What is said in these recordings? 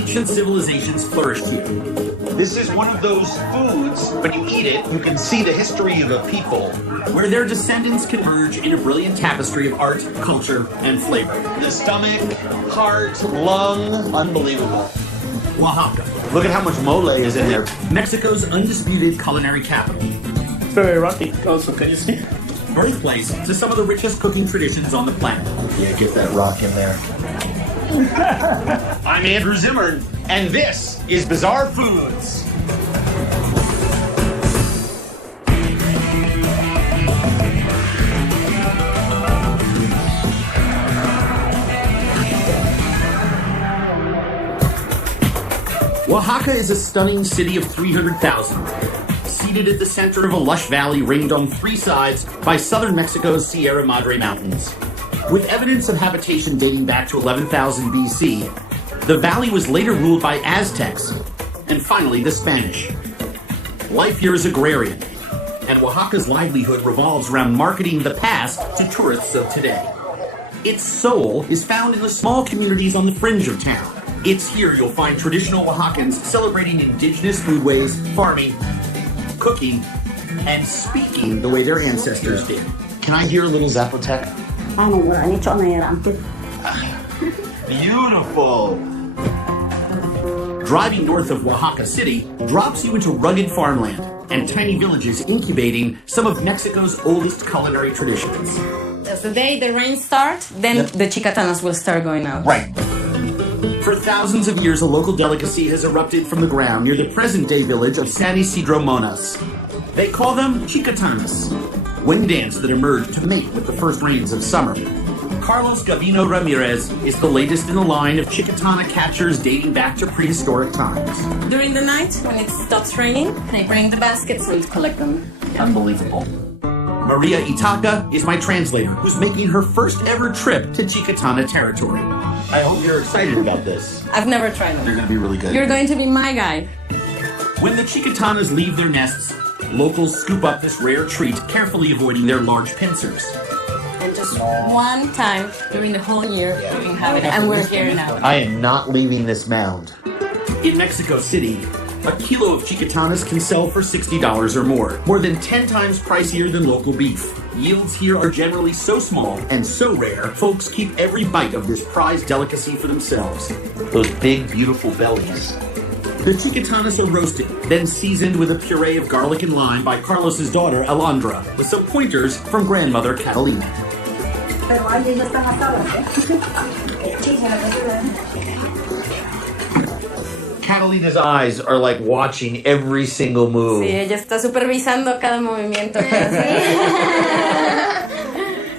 ancient civilizations flourished here. This is one of those foods, when you eat it, you can see the history of a people. Where their descendants converge in a brilliant tapestry of art, culture, and flavor. The stomach, heart, lung, unbelievable. Oaxaca. Look at how much mole is in there. Mexico's undisputed culinary capital. Very rocky. Also, can you see? Birthplace to some of the richest cooking traditions on the planet. Yeah, get that rock in there. I'm Andrew Zimmern, and this is Bizarre Foods. Oaxaca is a stunning city of 300,000, seated at the center of a lush valley ringed on three sides by southern Mexico's Sierra Madre Mountains. With evidence of habitation dating back to 11,000 BC, the valley was later ruled by Aztecs, and finally the Spanish. Life here is agrarian, and Oaxaca's livelihood revolves around marketing the past to tourists of today. Its soul is found in the small communities on the fringe of town. It's here you'll find traditional Oaxacans celebrating indigenous foodways, farming, cooking, and speaking the way their ancestors did. Can I hear a little Zapotec? Beautiful. Driving north of Oaxaca City drops you into rugged farmland and tiny villages incubating some of Mexico's oldest culinary traditions. As the day the rain starts, then the chicatanas will start going out. Right. For thousands of years, a local delicacy has erupted from the ground near the present-day village of San Isidro Monas. They call them chicatanas, wind dance that emerged to mate with the first rains of summer. Carlos Gavino Ramirez is the latest in a line of chicatana catchers dating back to prehistoric times. During the night, when it stops raining, they bring the baskets and collect them. Unbelievable. Maria Itaca is my translator, who's making her first ever trip to chicatana territory. I hope you're excited about this. I've never tried them. They're going to be really good. You're going to be my guide. When the chicatanas leave their nests, locals scoop up this rare treat, carefully avoiding their large pincers. And just one time during the whole year, we inhabit it, and we're here now. I am not leaving this mound. In Mexico City, a kilo of chicatanas can sell for $60 or more than 10 times pricier than local beef. Yields here are generally so small and so rare, folks keep every bite of this prized delicacy for themselves. Those big, beautiful bellies. The chicatanas are roasted, then seasoned with a puree of garlic and lime by Carlos's daughter, Alondra, with some pointers from grandmother Catalina. Catalina's eyes are like watching every single move. Sí, ella está supervisando cada movimiento que hace.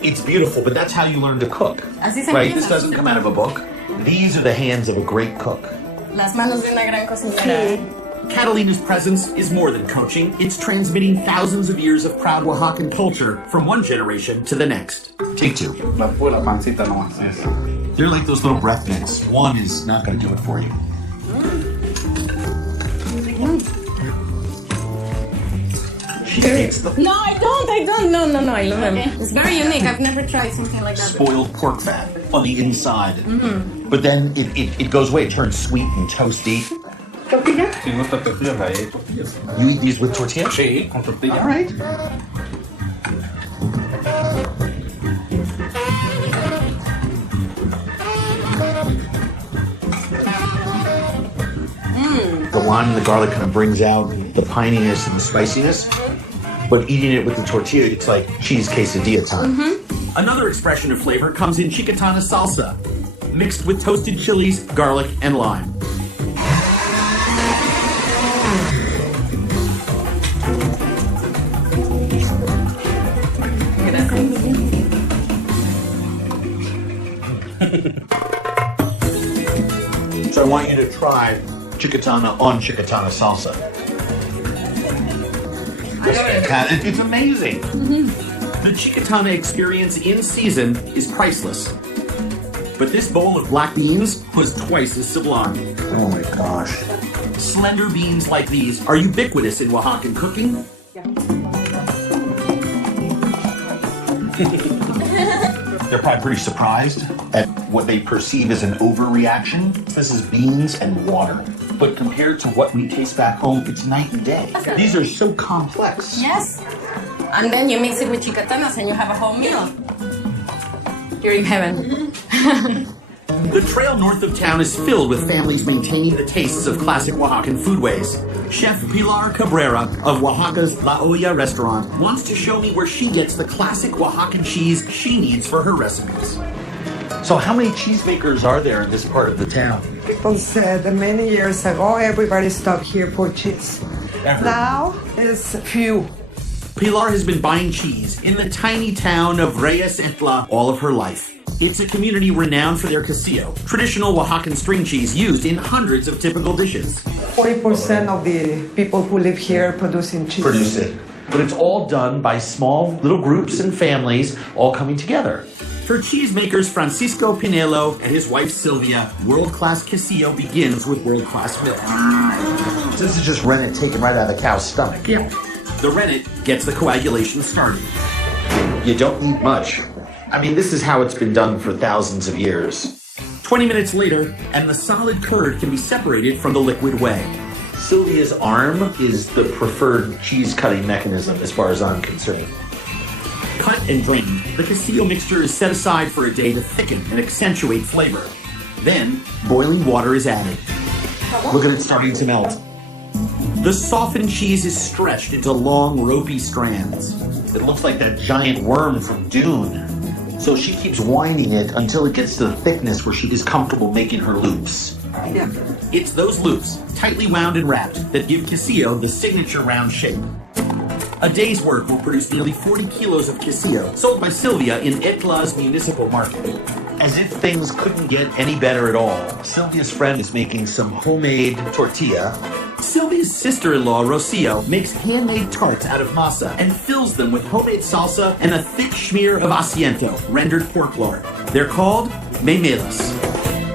It's beautiful, but that's how you learn to cook. Así se Right? empieza. This doesn't come out of a book. These are the hands of a great cook. Las manos de una gran cocinera. Catalina's presence is more than coaching. It's transmitting thousands of years of proud Oaxacan culture from one generation to the next. Take two. La pura pancita nomás. Eso. They're like those little breath mints. One is not going to do it for you. She hates them. No, I don't. No, I love them. It's very unique. I've never tried something like that. Spoiled pork fat on the inside. Mm-hmm. But then it goes away. It turns sweet and toasty. Tortilla? Si no está tortilla, la hay tortillas. You eat these with tortilla? Sí, con tortilla. All right. The lime and the garlic kind of brings out the pininess and the spiciness. But eating it with the tortilla, it's like cheese quesadilla time. Mm-hmm. Another expression of flavor comes in chicatana salsa, mixed with toasted chilies, garlic, and lime. So I want you to try chicatana on chicatana salsa. It's amazing. Mm-hmm. The chicatana experience in season is priceless. But this bowl of black beans was twice as sublime. Oh my gosh. Slender beans like these are ubiquitous in Oaxacan cooking. They're probably pretty surprised at what they perceive as an overreaction. This is beans and water. But compared to what we taste back home, it's night and day. These are so complex. Yes. And then you mix it with chicatanas and you have a whole meal. You're in heaven. The trail north of town is filled with families maintaining the tastes of classic Oaxacan foodways. Chef Pilar Cabrera of Oaxaca's La Olla restaurant wants to show me where she gets the classic Oaxacan cheese she needs for her recipes. So how many cheesemakers are there in this part of the town? People said that many years ago everybody stopped here for cheese. Now it's few. Pilar has been buying cheese in the tiny town of Reyes Etla all of her life. It's a community renowned for their quesillo, traditional Oaxacan string cheese used in hundreds of typical dishes. 40% of the people who live here producing cheese. Produce it. But it's all done by small little groups and families all coming together. For cheesemakers Francisco Pinelo and his wife Sylvia, world-class quesillo begins with world-class milk. This is just rennet taken right out of the cow's stomach. Yeah. The rennet gets the coagulation started. You don't need much. I mean, this is how it's been done for thousands of years. 20 minutes later, and the solid curd can be separated from the liquid whey. Sylvia's arm is the preferred cheese cutting mechanism as far as I'm concerned. Cut and drained, the quesillo mixture is set aside for a day to thicken and accentuate flavor. Then, boiling water is added. Look at it starting to melt. The softened cheese is stretched into long, ropey strands. It looks like that giant worm from Dune. So she keeps winding it until it gets to the thickness where she is comfortable making her loops. It's those loops, tightly wound and wrapped, that give quesillo the signature round shape. A day's work will produce nearly 40 kilos of quesillo, sold by Sylvia in Etla's municipal market. As if things couldn't get any better at all, Sylvia's friend is making some homemade tortilla. Sylvia's sister-in-law, Rocio, makes handmade tarts out of masa and fills them with homemade salsa and a thick schmear of asiento, rendered pork lard. They're called memelas.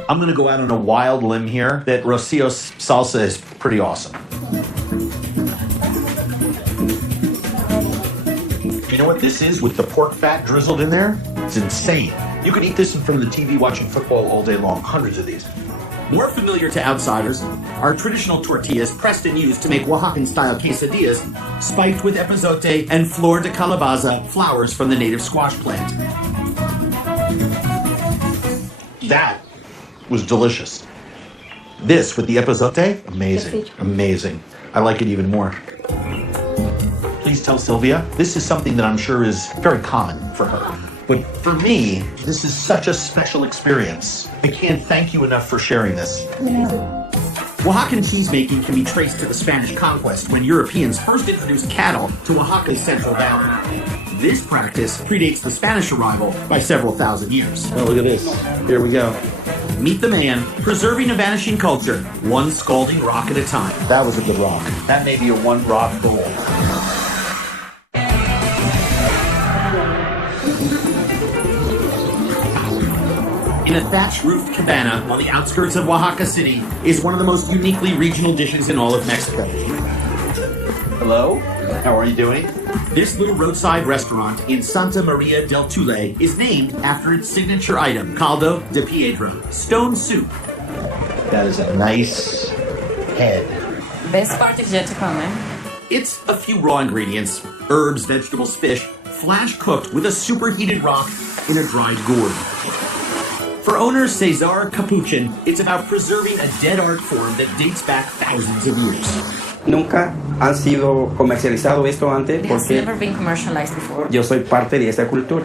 I'm going to go out on a wild limb here that Rocio's salsa is pretty awesome. You know what this is with the pork fat drizzled in there? It's insane. You could eat this in front of the TV watching football all day long. Hundreds of these. More familiar to outsiders are traditional tortillas pressed and used to make Oaxacan-style quesadillas, spiked with epazote and flor de calabaza, flowers from the native squash plant. That was delicious. This with the epazote, amazing, amazing. I like it even more. Please tell Sylvia, this is something that I'm sure is very common for her. But for me, this is such a special experience. I can't thank you enough for sharing this. Oaxacan cheesemaking can be traced to the Spanish conquest when Europeans first introduced cattle to Oaxaca's Central Valley. This practice predates the Spanish arrival by several thousand years. Oh, look at this. Here we go. Meet the man, preserving a vanishing culture, one scalding rock at a time. That was a good rock. That may be a one rock goal. In a thatch-roofed cabana on the outskirts of Oaxaca City is one of the most uniquely regional dishes in all of Mexico. Hello? How are you doing? This little roadside restaurant in Santa Maria del Tule is named after its signature item, caldo de piedra, stone soup. That is a nice head. Best part is yet to come, eh? It's a few raw ingredients, herbs, vegetables, fish, flash cooked with a superheated rock in a dried gourd. For owner Cesar Capuchin, it's about preserving a dead art form that dates back thousands of years. Nunca han sido comercializado esto antes It has porque never been commercialized before. yo soy parte de esa cultura.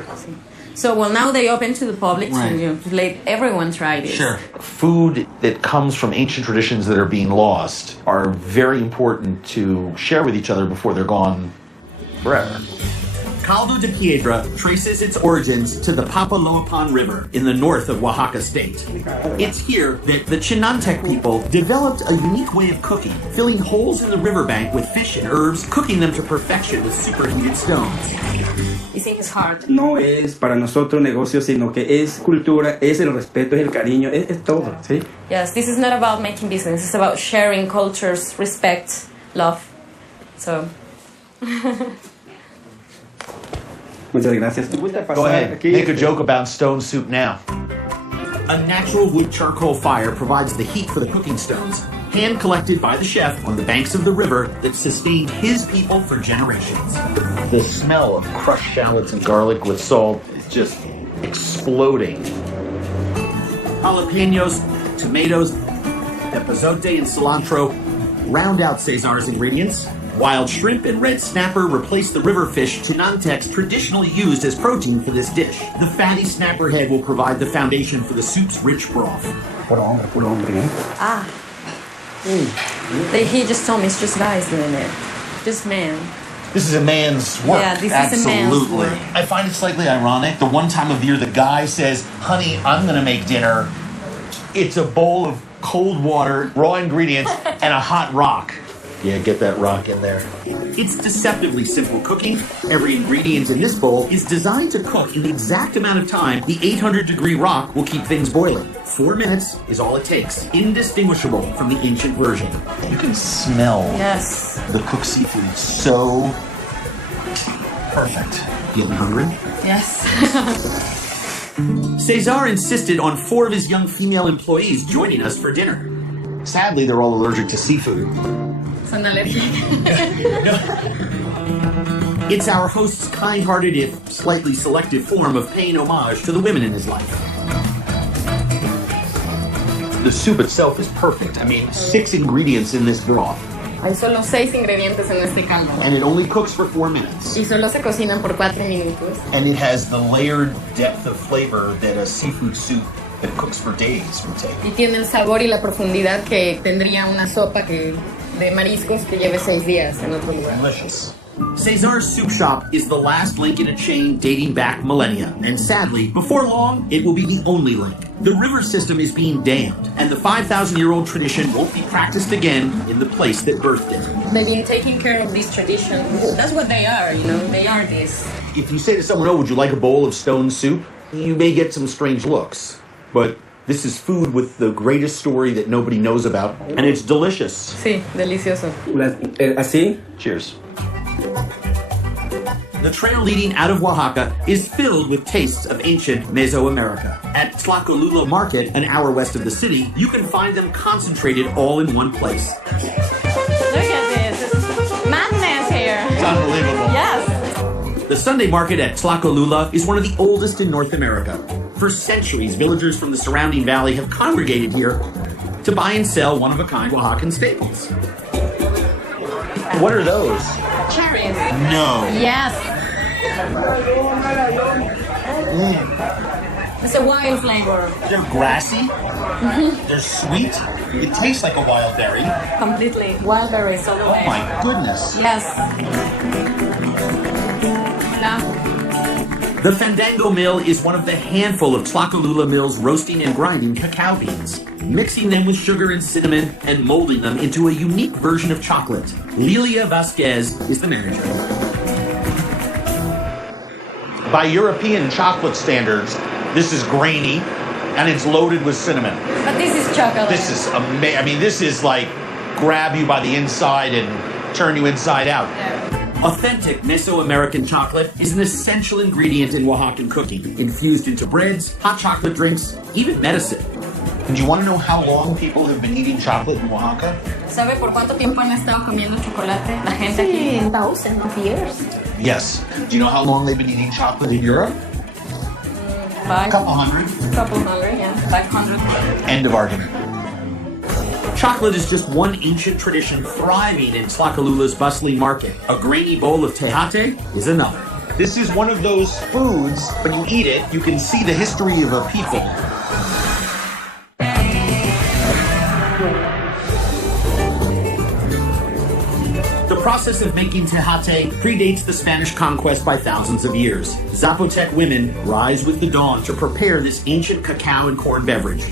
So, well, now they open to the public, Right. so you let everyone try this. Food that comes from ancient traditions that are being lost are very important to share with each other before they're gone forever. Caldo de Piedra traces its origins to the Papaloapan River in the north of Oaxaca State. It's here that the Chinantec people developed a unique way of cooking, filling holes in the riverbank with fish and herbs, cooking them to perfection with superheated stones. You think it's hard? No es para nosotros negocio, sino que es cultura, es el respeto, es el cariño, es todo, ¿sí? Yes, this is not about making business. It's about sharing cultures, respect, love. So... Muchas gracias. Go ahead, make a joke about stone soup now. A natural wood charcoal fire provides the heat for the cooking stones, hand collected by the chef on the banks of the river that sustained his people for generations. The smell of crushed shallots and garlic with salt is just exploding. Jalapenos, tomatoes, epazote, and cilantro round out Cesar's ingredients. Wild shrimp and red snapper replace the river fish Chinantex traditionally used as protein for this dish. The fatty snapper head will provide the foundation for the soup's rich broth. Puro hombre, eh? Ah. He just told me it's just guys doing it. Just men. This is a man's work. Yeah, this is a man's Absolutely. work. I find it slightly ironic. The one time of year the guy says, honey, I'm going to make dinner. It's a bowl of cold water, raw ingredients, and a hot rock. Yeah, get that rock in there. It's deceptively simple cooking. Every ingredient in this bowl is designed to cook in the exact amount of time the 800-degree rock will keep things boiling. 4 minutes is all it takes. Indistinguishable from the ancient version. You can smell Yes. the cooked seafood so perfect. Feeling hungry? Yes. Cesar insisted on 4 of his young female employees joining us for dinner. Sadly, they're all allergic to seafood. Son alérgicos. It's our host's kind-hearted, if slightly selective form of paying homage to the women in his life. The soup itself is perfect. I mean, 6 ingredients in this broth. Hay solo 6 ingredientes en este caldo. And it only cooks for 4 minutes. Y solo se cocinan por 4 minutos. And it has the layered depth of flavor that a seafood soup that cooks for days would take. Y tiene el sabor y la profundidad que tendría una sopa de mariscos que lleve 6 días en otro lugar. Delicious. Cesar's Soup Shop is the last link in a chain dating back millennia, and sadly, before long, it will be the only link. The river system is being dammed, and the 5,000-year-old tradition won't be practiced again in the place that birthed it. They've been taking care of these traditions. That's what they are, you know, they are this. If you say to someone, oh, would you like a bowl of stone soup? You may get some strange looks. But this is food with the greatest story that nobody knows about, and it's delicious. Sí, delicioso. Así. Cheers. The trail leading out of Oaxaca is filled with tastes of ancient Mesoamerica. At Tlacolula Market, an hour west of the city, you can find them concentrated all in one place. Look at this. It's madness here. It's unbelievable. Yes. The Sunday market at Tlacolula is one of the oldest in North America. For centuries, villagers from the surrounding valley have congregated here to buy and sell one-of-a-kind Oaxacan staples. What are those? Cherries. No. Yes. It's a wild flavor. They're grassy. They're sweet. It tastes like a wild berry. Completely. Wild berries all the way. Oh my goodness. Yes. No. The Fandango Mill is one of the handful of Tlacolula mills roasting and grinding cacao beans, mixing them with sugar and cinnamon and molding them into a unique version of chocolate. Lilia Vasquez is the manager. By European chocolate standards, this is grainy and it's loaded with cinnamon. But this is chocolate. This is amazing. I mean, this is like grab you by the inside and turn you inside out. Authentic Mesoamerican chocolate is an essential ingredient in Oaxacan cooking, infused into breads, hot chocolate drinks, even medicine. And do you want to know how long people have been eating chocolate in Oaxaca? ¿Sabe por cuánto tiempo han estado comiendo chocolate la gente aquí? Thousands of years. Yes. Do you know how long they've been eating chocolate in Europe? A couple hundred. Couple hundred, yeah. 500. End of argument. Chocolate is just one ancient tradition thriving in Tlacolula's bustling market. A grainy bowl of tejate is another. This is one of those foods, when you eat it, you can see the history of a people. The process of making tejate predates the Spanish conquest by thousands of years. Zapotec women rise with the dawn to prepare this ancient cacao and corn beverage.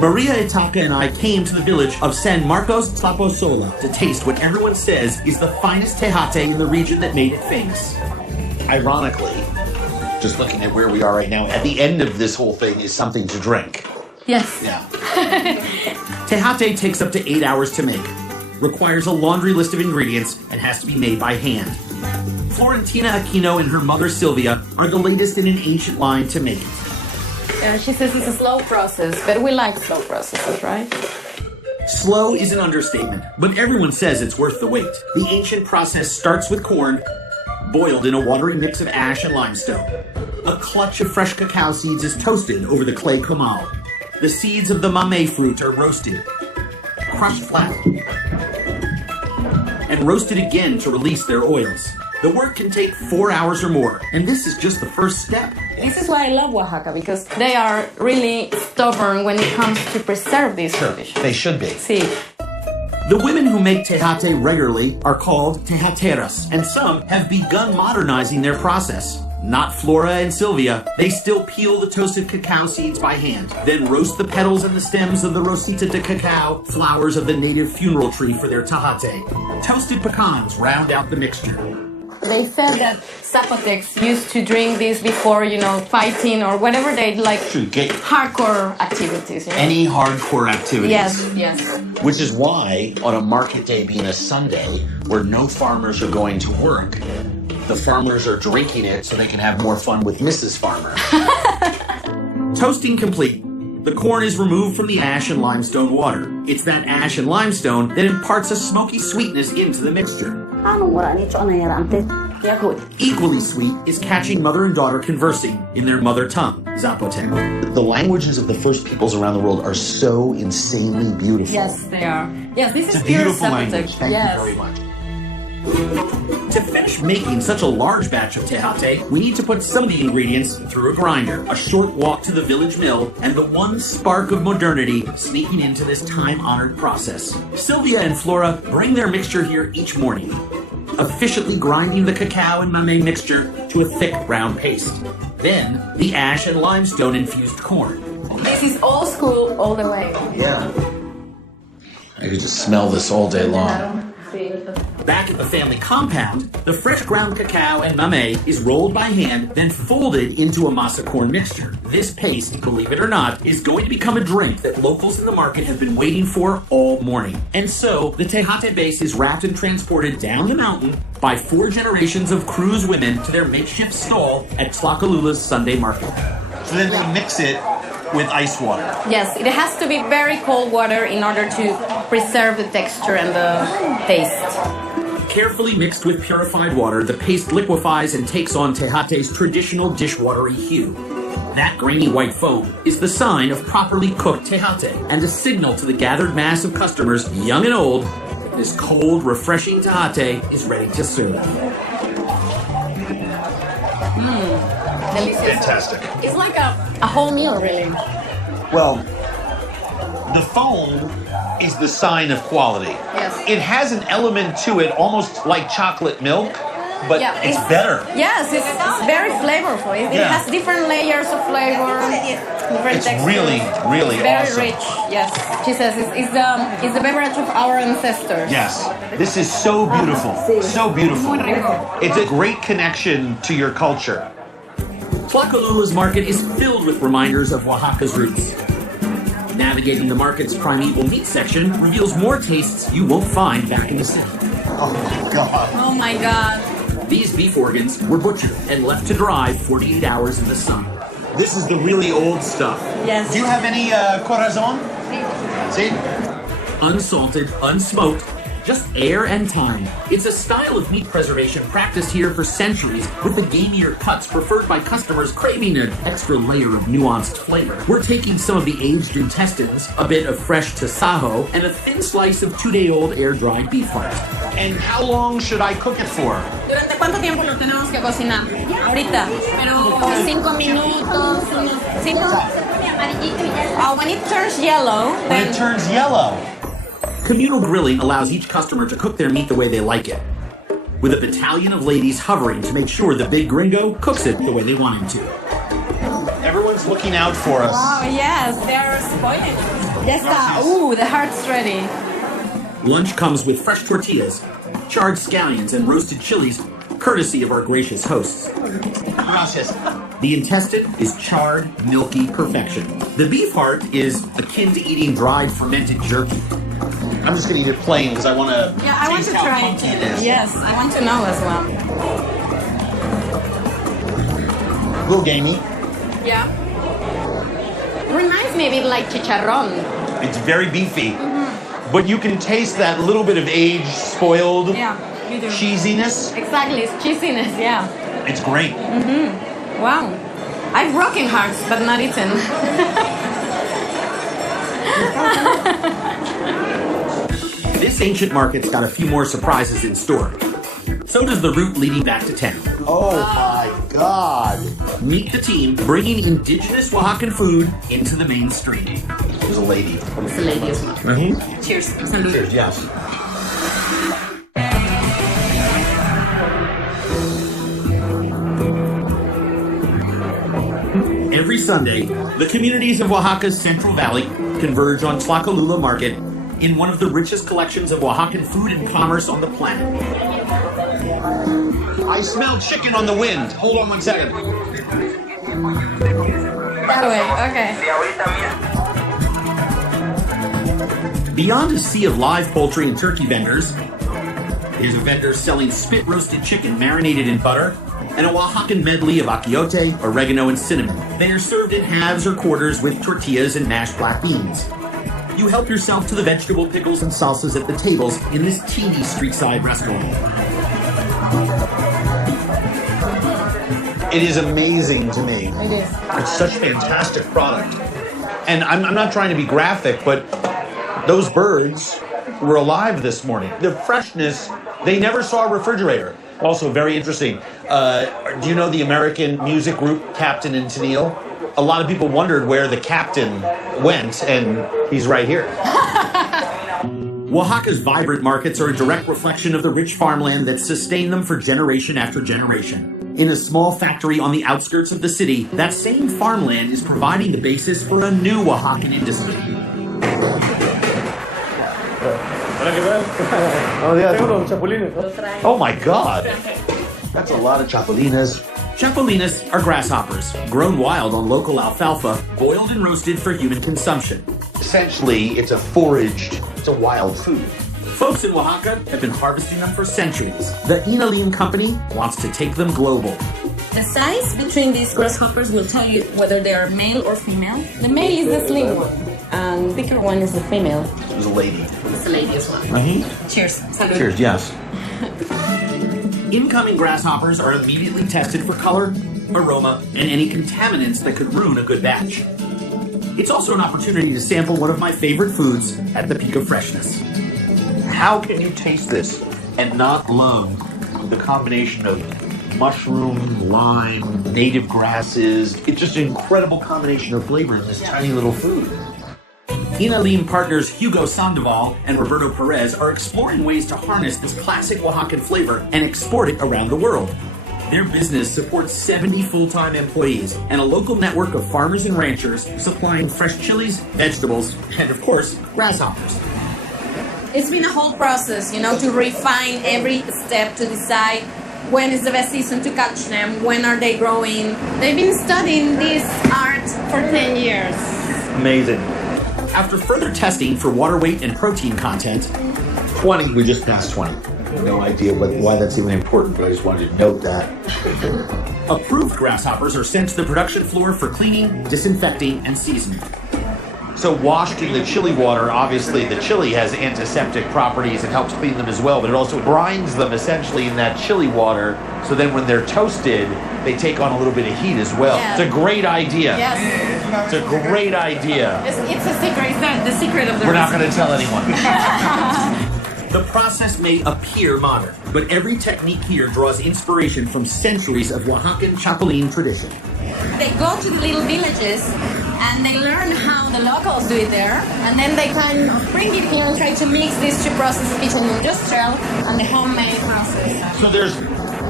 Maria Itaca and I came to the village of San Marcos Tlapozola to taste what everyone says is the finest tejate in the region that made it famous. Ironically, just looking at where we are right now, at the end of this whole thing is something to drink. Yes. Yeah. Tejate takes up to 8 hours to make, requires a laundry list of ingredients, and has to be made by hand. Florentina Aquino and her mother Sylvia are the latest in an ancient line to make it. She says it's a slow process, but we like slow processes, right? Slow is an understatement, but everyone says it's worth the wait. The ancient process starts with corn, boiled in a watery mix of ash and limestone. A clutch of fresh cacao seeds is toasted over the clay comal. The seeds of the mamey fruit are roasted, crushed flat, and roasted again to release their oils. The work can take 4 hours or more, and this is just the first step. This is why I love Oaxaca, because they are really stubborn when it comes to preserve these traditions. They should be. See. The women who make tejate regularly are called tejateras, and some have begun modernizing their process. Not Flora and Sylvia. They still peel the toasted cacao seeds by hand, then roast the petals and the stems of the Rosita de Cacao, flowers of the native funeral tree for their tejate. Toasted pecans round out the mixture. They said that Zapotecs used to drink this before, fighting or whatever they like. Hardcore activities. Any hardcore activities. Yes. Which is why, on a market day being a Sunday, where no farmers are going to work, the farmers are drinking it so they can have more fun with Mrs. Farmer. Toasting complete. The corn is removed from the ash and limestone water. It's that ash and limestone that imparts a smoky sweetness into the mixture. Equally sweet is catching mother and daughter conversing in their mother tongue, Zapotec. The languages of the first peoples around the world are so insanely beautiful. Yes, they are. Yes, this It's is a pure beautiful Zapotec. language. Thank you very much. To finish making such a large batch of tejate, we need to put some of the ingredients through a grinder, a short walk to the village mill, and the one spark of modernity sneaking into this time-honored process. Sylvia and Flora bring their mixture here each morning, efficiently grinding the cacao and mamey mixture to a thick brown paste. Then, the ash and limestone-infused corn. This is old school all the way. Yeah. I could just smell this all day long. Back at the family compound, the fresh ground cacao and mamey is rolled by hand, then folded into a masa corn mixture. This paste, believe it or not, is going to become a drink that locals in the market have been waiting for all morning. And so, the tejate base is wrapped and transported down the mountain by 4 generations of cruise women to their makeshift stall at Tlacalula's Sunday market. So then they mix it with ice water. Yes, it has to be very cold water in order to preserve the texture and the taste. Carefully mixed with purified water, the paste liquefies and takes on tejate's traditional dishwatery hue. That grainy white foam is the sign of properly cooked tejate and a signal to the gathered mass of customers, young and old, that this cold, refreshing tejate is ready to serve. Delicious. Fantastic. It's like a whole meal, really. Well, the foam is the sign of quality. Yes. It has an element to it almost like chocolate milk, but Yeah, it's better. Yes, it's very flavorful. It Yeah. has different layers of flavor, different It's textures. really, really It's very awesome. rich. Yes, she says it's the beverage of our ancestors. Yes. This is so beautiful. So beautiful. Muy rico. It's a great connection to your culture. Tlacalula's market is filled with reminders of Oaxaca's roots. Navigating the market's primeval meat section reveals more tastes you won't find back in the city. Oh my God. Oh my God. These beef organs were butchered and left to dry 48 hours in the sun. This is the really old stuff. Yes. Do you have any corazon? See? Unsalted, unsmoked, just air and time. It's a style of meat preservation practiced here for centuries, with the gamier cuts preferred by customers craving an extra layer of nuanced flavor. We're taking some of the aged intestines, a bit of fresh tasajo, and a thin slice of 2-day-old air-dried beef heart. And how long should I cook it for? ¿Durante cuánto tiempo lo tenemos que cocinar? Ahorita. Pero 5 minutos, unos 5. When it turns yellow, When then it turns yellow. Communal grilling allows each customer to cook their meat the way they like it, with a battalion of ladies hovering to make sure the big gringo cooks it the way they want him to. Everyone's looking out for us. oh yes, they're spoiling. Yes, ooh, the heart's ready. Lunch comes with fresh tortillas, charred scallions, and roasted chilies, courtesy of our gracious hosts. Gracias. The intestine is charred, milky perfection. The beef heart is akin to eating dried fermented jerky. I'm just gonna eat it plain because I want to Yeah, I want taste to how try funky it is. Yes, I want to know as well. A little gamey. Yeah. reminds me a bit like chicharrón. It's very beefy, but you can taste that little bit of age spoiled You do. cheesiness. Exactly, it's cheesiness, yeah. It's great. Wow. I've broken hearts, but not eaten. This ancient market's got a few more surprises in store. So does the route leading back to town. Oh my God. Meet the team bringing indigenous Oaxacan food into the mainstream. There's a lady. It's a lady as well. Cheers. Salud. Cheers, yes. Every Sunday, the communities of Oaxaca's Central Valley converge on Tlacolula Market in one of the richest collections of Oaxacan food and commerce on the planet. I smell chicken on the wind. Hold on one second. That way, okay. Beyond a sea of live poultry and turkey vendors, here's a vendor selling spit-roasted chicken marinated in butter and a Oaxacan medley of achiote, oregano, and cinnamon. They are served in halves or quarters with tortillas and mashed black beans. You help yourself to the vegetable pickles and salsas at the tables in this teeny street-side restaurant. It is amazing to me. It is. It's such a fantastic product. And I'm not trying to be graphic, but those birds were alive this morning. The freshness, they never saw a refrigerator. Also very interesting. Do you know the American music group Captain and Tennille? A lot of people wondered where the captain went, and he's right here. Oaxaca's vibrant markets are a direct reflection of the rich farmland that sustained them for generation after generation. In a small factory on the outskirts of the city, that same farmland is providing the basis for a new Oaxacan industry. Oh my God. That's a lot of chapulines. Chapulines are grasshoppers, grown wild on local alfalfa, boiled and roasted for human consumption. Essentially, it's a wild food. Folks in Oaxaca have been harvesting them for centuries. The Inalim company wants to take them global. The size between these grasshoppers will tell you whether they are male or female. The male is the slim one, and the thicker one is the female. There's a lady. It's a lady as well. Cheers. Salud. Cheers, yes. Incoming grasshoppers are immediately tested for color, aroma, and any contaminants that could ruin a good batch. It's also an opportunity to sample one of my favorite foods at the peak of freshness. How can you taste this and not love the combination of mushroom, lime, native grasses? It's just an incredible combination of flavor in this tiny little food. Inalim partners Hugo Sandoval and Roberto Perez are exploring ways to harness this classic Oaxacan flavor and export it around the world. Their business supports 70 full-time employees and a local network of farmers and ranchers supplying fresh chilies, vegetables, and of course, grasshoppers. It's been a whole process, to refine every step to decide when is the best season to catch them, when are they growing. They've been studying this art for 10 years. Amazing. After further testing for water weight and protein content, 20, we just passed 20. No idea why that's even important, but I just wanted to note that. approved grasshoppers are sent to the production floor for cleaning, disinfecting, and seasoning. So washed in the chili water, obviously the chili has antiseptic properties and helps clean them as well, but it also brines them essentially in that chili water, so then when they're toasted, they take on a little bit of heat as well. Yeah. It's a great idea. Yes. It's a great idea. It's a secret. It's the secret of the We're not going to tell anyone. The process may appear modern, but every technique here draws inspiration from centuries of Oaxacan chapulín tradition. They go to the little villages and they learn how the locals do it there, and then they can bring it here and try to mix these two processes between the industrial and the homemade process. So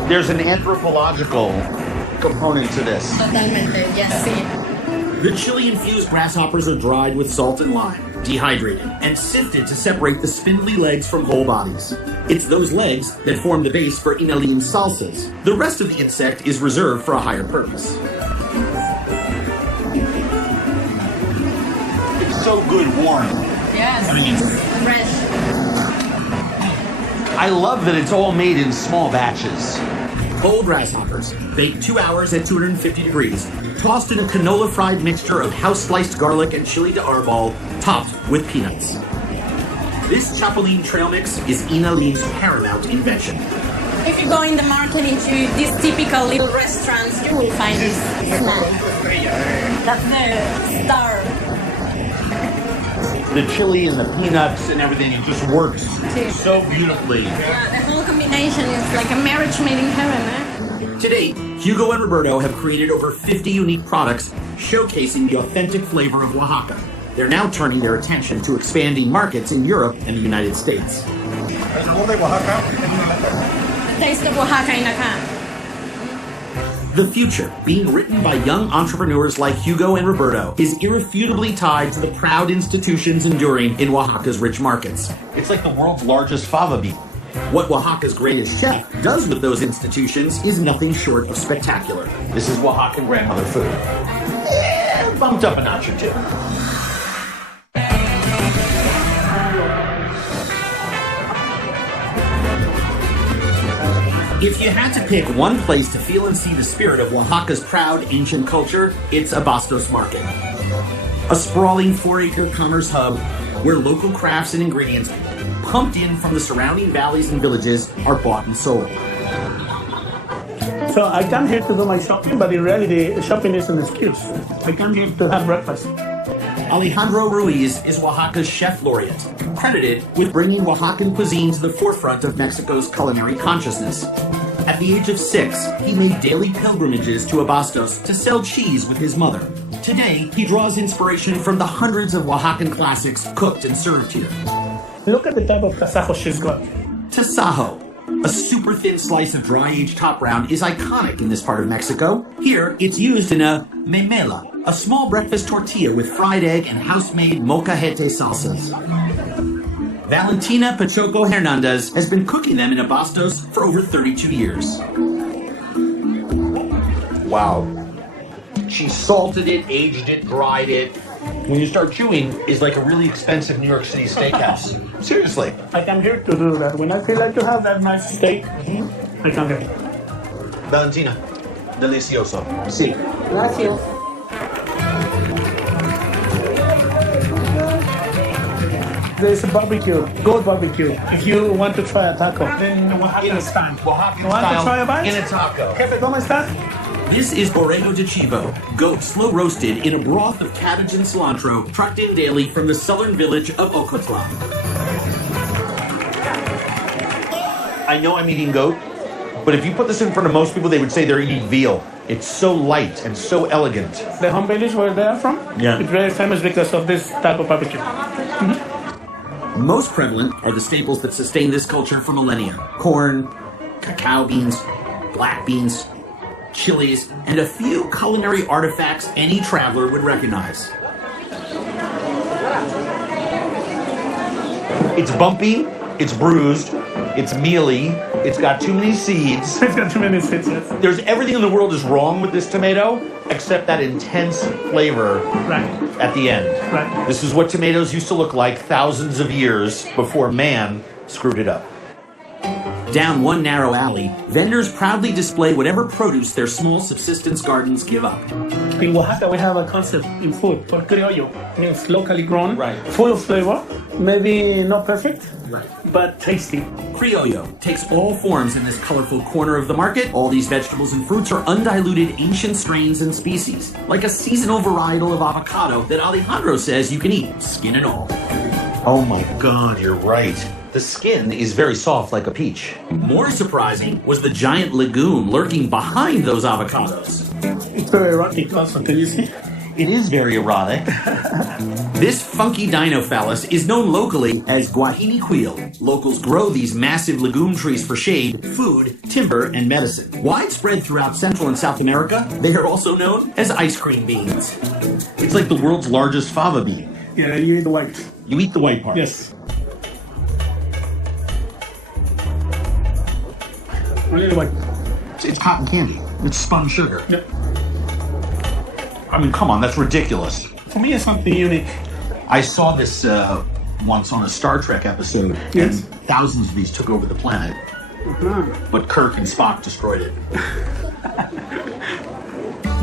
there's an anthropological component to this. Totalmente, yes, sí. The chili-infused grasshoppers are dried with salt and lime, dehydrated, and sifted to separate the spindly legs from whole bodies. It's those legs that form the base for inalim salsas. The rest of the insect is reserved for a higher purpose. It's so good warm. Yes. I mean, Fresh. I love that it's all made in small batches. Whole grasshoppers, baked 2 hours at 250 degrees, tossed in a canola-fried mixture of house-sliced garlic and chili de arbol, topped with peanuts. This Chapulín trail mix is Ina Lee's paramount invention. If you go in the market into these typical little restaurants, you will find this snack. That's the star. The chili and the peanuts and everything, it just works so beautifully. Yeah, the whole combination is like a marriage made in heaven, eh? To date, Hugo and Roberto have created over 50 unique products showcasing the authentic flavor of Oaxaca. They're now turning their attention to expanding markets in Europe and the United States. Taste of Oaxaca in acá. The future, being written by young entrepreneurs like Hugo and Roberto, is irrefutably tied to the proud institutions enduring in Oaxaca's rich markets. It's like the world's largest fava bean. What Oaxaca's greatest chef does with those institutions is nothing short of spectacular. This is Oaxacan grandmother food. Bumped up a notch or two. If you had to pick one place to feel and see the spirit of Oaxaca's proud ancient culture, it's Abastos Market. A sprawling 4-acre commerce hub where local crafts and ingredients pumped in from the surrounding valleys and villages are bought and sold. So I come here to do my shopping, but in reality, shopping is an excuse. I come here to have breakfast. Alejandro Ruiz is Oaxaca's chef laureate, credited with bringing Oaxacan cuisine to the forefront of Mexico's culinary consciousness. At the age of 6, he made daily pilgrimages to Abastos to sell cheese with his mother. Today, he draws inspiration from the hundreds of Oaxacan classics cooked and served here. Look at the type of tasajo she's got. Tasajo, a super thin slice of dry-aged top round, is iconic in this part of Mexico. Here, it's used in a memela, a small breakfast tortilla with fried egg and house-made molcajete salsas. Valentina Pachoco Hernandez has been cooking them in Abastos for over 32 years. Wow. She salted it, aged it, dried it. When you start chewing, it's like a really expensive New York City steakhouse. Seriously. I come here to do that. When I feel like to have that nice steak, I come here. Valentina, delicioso. Sí. Gracias. There's a barbecue, goat barbecue. If you want to try a taco, then Oaxacan style. Oaxacan You want to try a bite? in a taco. Jefe, ¿cómo estás? This is borrego de chivo, goat slow roasted in a broth of cabbage and cilantro, trucked in daily from the southern village of Ocotlan. I know I'm eating goat, but if you put this in front of most people, they would say they're eating veal. It's so light and so elegant. The home village where they are from, Yeah. it's very famous because of this type of barbecue. Most prevalent are the staples that sustain this culture for millennia: corn, cacao beans, black beans, chilies, and a few culinary artifacts any traveler would recognize. It's bumpy, it's bruised, it's mealy, it's got too many seeds. It's got too many seeds, yes. There's everything in the world is wrong with this tomato, except that intense flavor Right, at the end. right. This is what tomatoes used to look like thousands of years before man screwed it up. Down one narrow alley, vendors proudly display whatever produce their small subsistence gardens give up. In Oaxaca, we have a concept in food for criollo. Means locally grown, Right. full of flavor, maybe not perfect, but tasty. Criollo takes all forms in this colorful corner of the market. All these vegetables and fruits are undiluted ancient strains and species, like a seasonal varietal of avocado that Alejandro says you can eat, skin and all. Oh my God, you're right. The skin is very soft like a peach. More surprising was the giant legume lurking behind those avocados. It's very erotic also, can you see? It is very erotic. This funky dinophallus is known locally as guajiniquil. Locals grow these massive legume trees for shade, food, timber, and medicine. Widespread throughout Central and South America, they are also known as ice cream beans. It's like the world's largest fava bean. Yeah, you eat the white. You eat the white part. Yes. Only the white. It's cotton candy. It's spun sugar. Yep. I mean, come on, that's ridiculous. For me, it's something unique. I saw this once on a Star Trek episode, Yes. and thousands of these took over the planet, but Kirk and Spock destroyed it.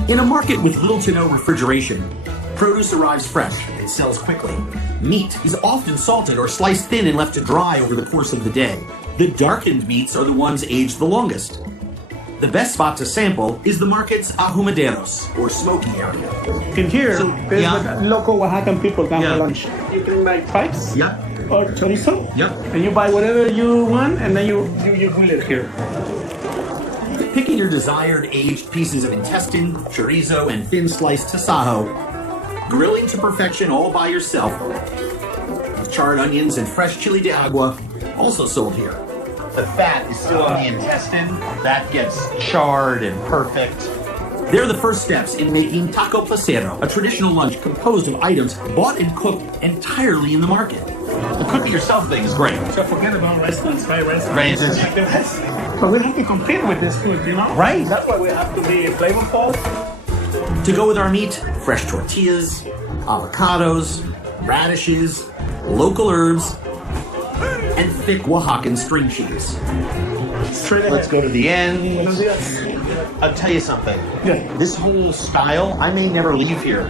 In a market with little to no refrigeration, produce arrives fresh and sells quickly. Meat is often salted or sliced thin and left to dry over the course of the day. The darkened meats are the ones aged the longest. The best spot to sample is the market's ahumaderos, or smoky area. In here, there's yeah. like local Oaxacan people come for lunch. You bring like pipes Yep. or chorizo, Yep. and you buy whatever you want, and then you grill it here. Picking your desired aged pieces of intestine, chorizo, and thin sliced tasajo, grilling to perfection all by yourself, with charred onions and fresh chili de agua, also sold here. The fat is still on the intestine. That gets charred and perfect. They're the first steps in making taco placero, a traditional lunch composed of items bought and cooked entirely in the market. The cook it yourself thing is great. So forget about restaurants, right? Right. It's like the best. But we have to compete with this food, you know? Right. That's why we have to be flavorful. To go with our meat, fresh tortillas, avocados, radishes, local herbs, and thick Oaxacan string cheese. Straight ahead. Let's go to the end. Buenos dias. I'll tell you something. Yeah. This whole style, I may never leave here.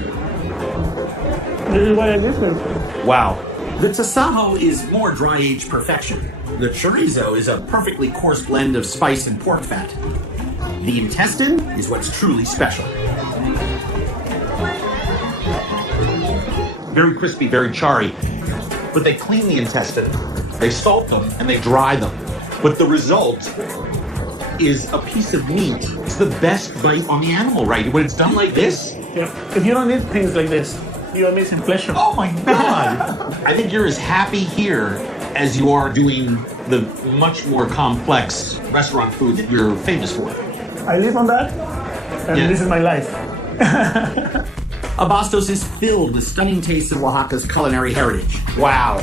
This is what I live with. Wow. The tasajo is more dry-aged perfection. The chorizo is a perfectly coarse blend of spice and pork fat. The intestine is what's truly special. Very crispy, very charry. But they clean the intestine, they salt them, and they dry them. But the result is a piece of meat. It's the best bite on the animal, right? When it's done like this. Yeah. If you don't eat things like this, you are missing pleasure. Oh my God! I think you're as happy here as you are doing the much more complex restaurant food that you're famous for. I live on that, and Yeah. this is my life. Abastos is filled with stunning tastes of Oaxaca's culinary heritage. Wow.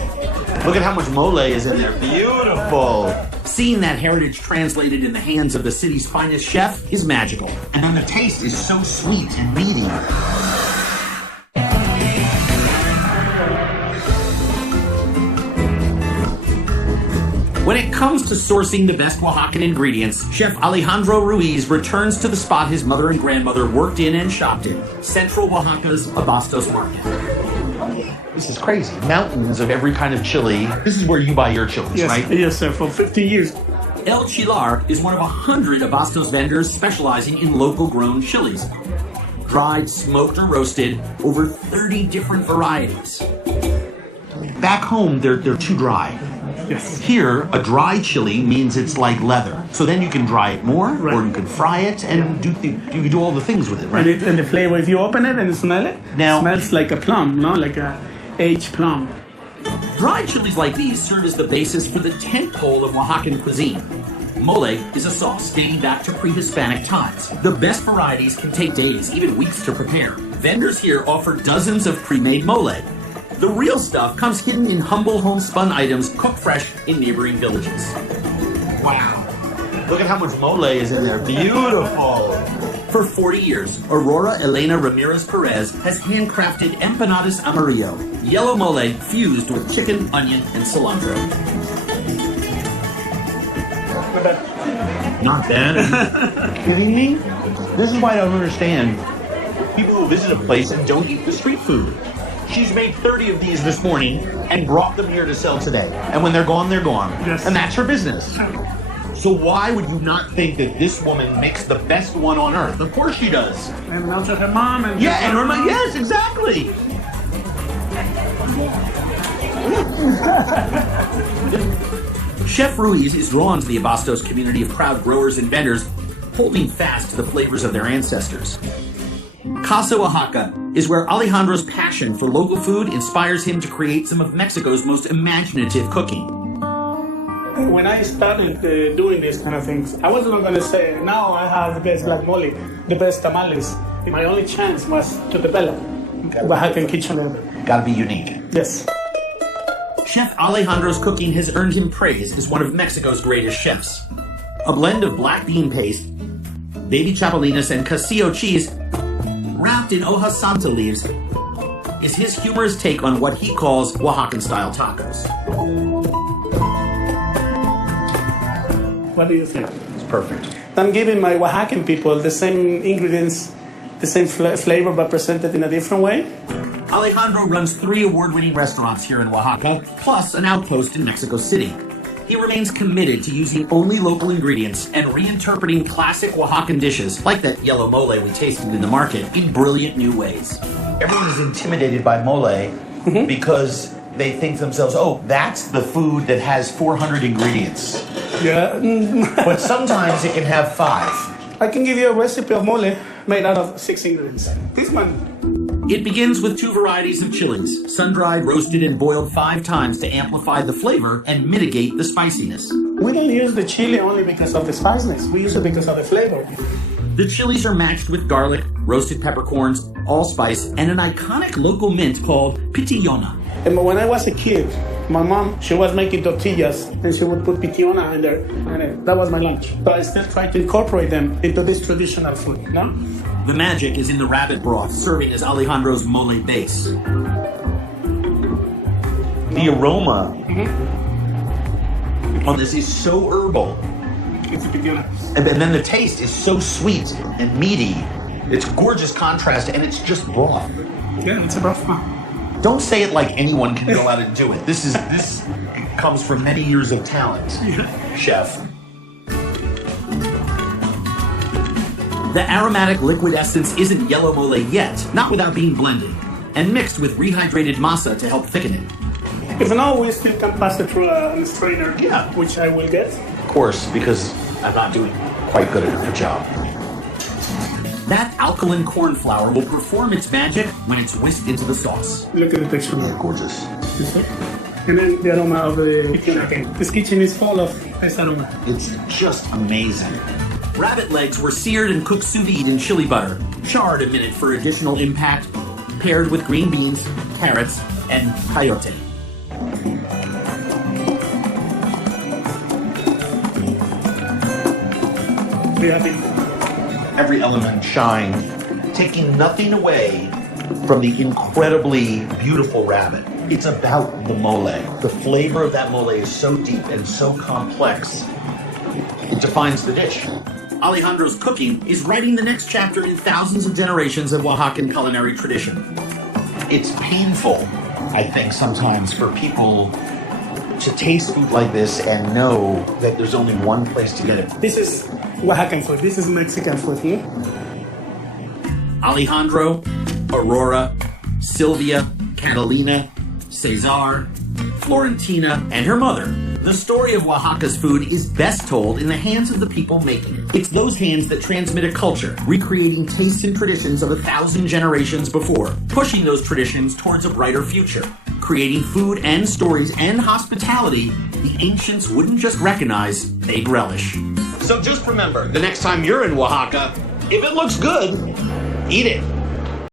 Look at how much mole is in there. Beautiful. Seeing that heritage translated in the hands of the city's finest chef is magical. And then the taste is so sweet and meaty. When it comes to sourcing the best Oaxacan ingredients, Chef Alejandro Ruiz returns to the spot his mother and grandmother worked in and shopped in, Central Oaxaca's Abastos Market. This is crazy. Mountains of every kind of chili. This is where you buy your chilies, Yes, right? yes, sir. For 50 years. El Chilar is one of 100 Abastos vendors specializing in local grown chilies. Dried, smoked, or roasted, over 30 different varieties. Back home, they're too dry. Yes. Here, a dry chili means it's like leather. So then you can dry it more, Right. or you can fry it, and you can do all the things with it, right? And the flavor, if you open it and smell it, Now- smells like a plum, no? Like a aged plum. Dried chilies like these serve as the basis for the tentpole of Oaxacan cuisine. Mole is a sauce dating back to pre-Hispanic times. The best varieties can take days, even weeks to prepare. Vendors here offer dozens of pre-made mole. The real stuff comes hidden in humble homespun items cooked fresh in neighboring villages. Wow. Look at how much mole is in there. Beautiful. For 40 years, Aurora Elena Ramirez Perez has handcrafted empanadas amarillo, yellow mole fused with chicken, onion, and cilantro. Not bad. Are you kidding me? This is why I don't understand people who visit a place and don't eat the street food. She's made 30 of these this morning and brought them here to sell today. And when they're gone, they're gone. Yes. And that's her business. So why would you not think that this woman makes the best one on earth? Of course she does. And also her mom and Yeah, and her mom, yes, exactly. Chef Ruiz is drawn to the Abastos community of proud growers and vendors, holding fast to the flavors of their ancestors. Casa Oaxaca is where Alejandro's passion for local food inspires him to create some of Mexico's most imaginative cooking. When I started doing these kind of things, I wasn't going to say, now I have the best black mole, the best tamales. My only chance was to develop Oaxacan kitchen. Gotta be unique. Yes. Chef Alejandro's cooking has earned him praise as one of Mexico's greatest chefs. A blend of black bean paste, baby chapalinas, and casillo cheese wrapped in hoja santa leaves is his humorous take on what he calls Oaxacan-style tacos. What do you think? It's perfect. I'm giving my Oaxacan people the same ingredients the same flavor but presented in a different way. Alejandro runs 3 award-winning restaurants here in Oaxaca, plus an outpost in Mexico City. He remains committed to using only local ingredients and reinterpreting classic Oaxacan dishes, like that yellow mole we tasted in the market, in brilliant new ways. Everyone is intimidated by mole because they think to themselves, oh, that's the food that has 400 ingredients. Yeah. But sometimes it can have 5. I can give you a recipe of mole made out of 6 ingredients. This one. It begins with 2 varieties of chilies, sun-dried, roasted, and boiled 5 times to amplify the flavor and mitigate the spiciness. We don't use the chili only because of the spiciness. We use it because of the flavor. The chilies are matched with garlic, roasted peppercorns, allspice, and an iconic local mint called pitillona. And when I was a kid, my mom, she was making tortillas and she would put pitillona in there. And that was my lunch. So I still try to incorporate them into this traditional food, no? The magic is in the rabbit broth, serving as Alejandro's mole base. The aroma on this is so herbal. It's a beginner. And then the taste is so sweet and meaty. It's gorgeous contrast, and it's just broth. Yeah, it's a broth. Don't say it like anyone can go out and do it. This comes from many years of talent, chef. The aromatic liquid essence isn't yellow mole yet, not without being blended, and mixed with rehydrated masa to help thicken it. If not, we still can pass it through a strainer, Yeah. which I will get. Of course, because I'm not doing quite good enough a job. That alkaline corn flour will perform its magic when it's whisked into the sauce. Look at the texture. Gorgeous. And then the aroma of the kitchen. This kitchen is full of this aroma. It's just amazing. Rabbit legs were seared and cooked sous vide in chili butter, charred a minute for additional impact, paired with green beans, carrots, and coyote. Every element shines, taking nothing away from the incredibly beautiful rabbit. It's about the mole. The flavor of that mole is so deep and so complex. It defines the dish. Alejandro's cooking is writing the next chapter in thousands of generations of Oaxacan culinary tradition. It's painful, I think, sometimes for people to taste food like this and know that there's only one place to get it. This is Oaxacan food. This is Mexican food. Alejandro, Aurora, Sylvia, Catalina, Cesar, Florentina, and her mother. The story of Oaxaca's food is best told in the hands of the people making it. It's those hands that transmit a culture, recreating tastes and traditions of 1,000 generations before, pushing those traditions towards a brighter future, creating food and stories and hospitality the ancients wouldn't just recognize, they'd relish. So just remember, the next time you're in Oaxaca, if it looks good, eat it.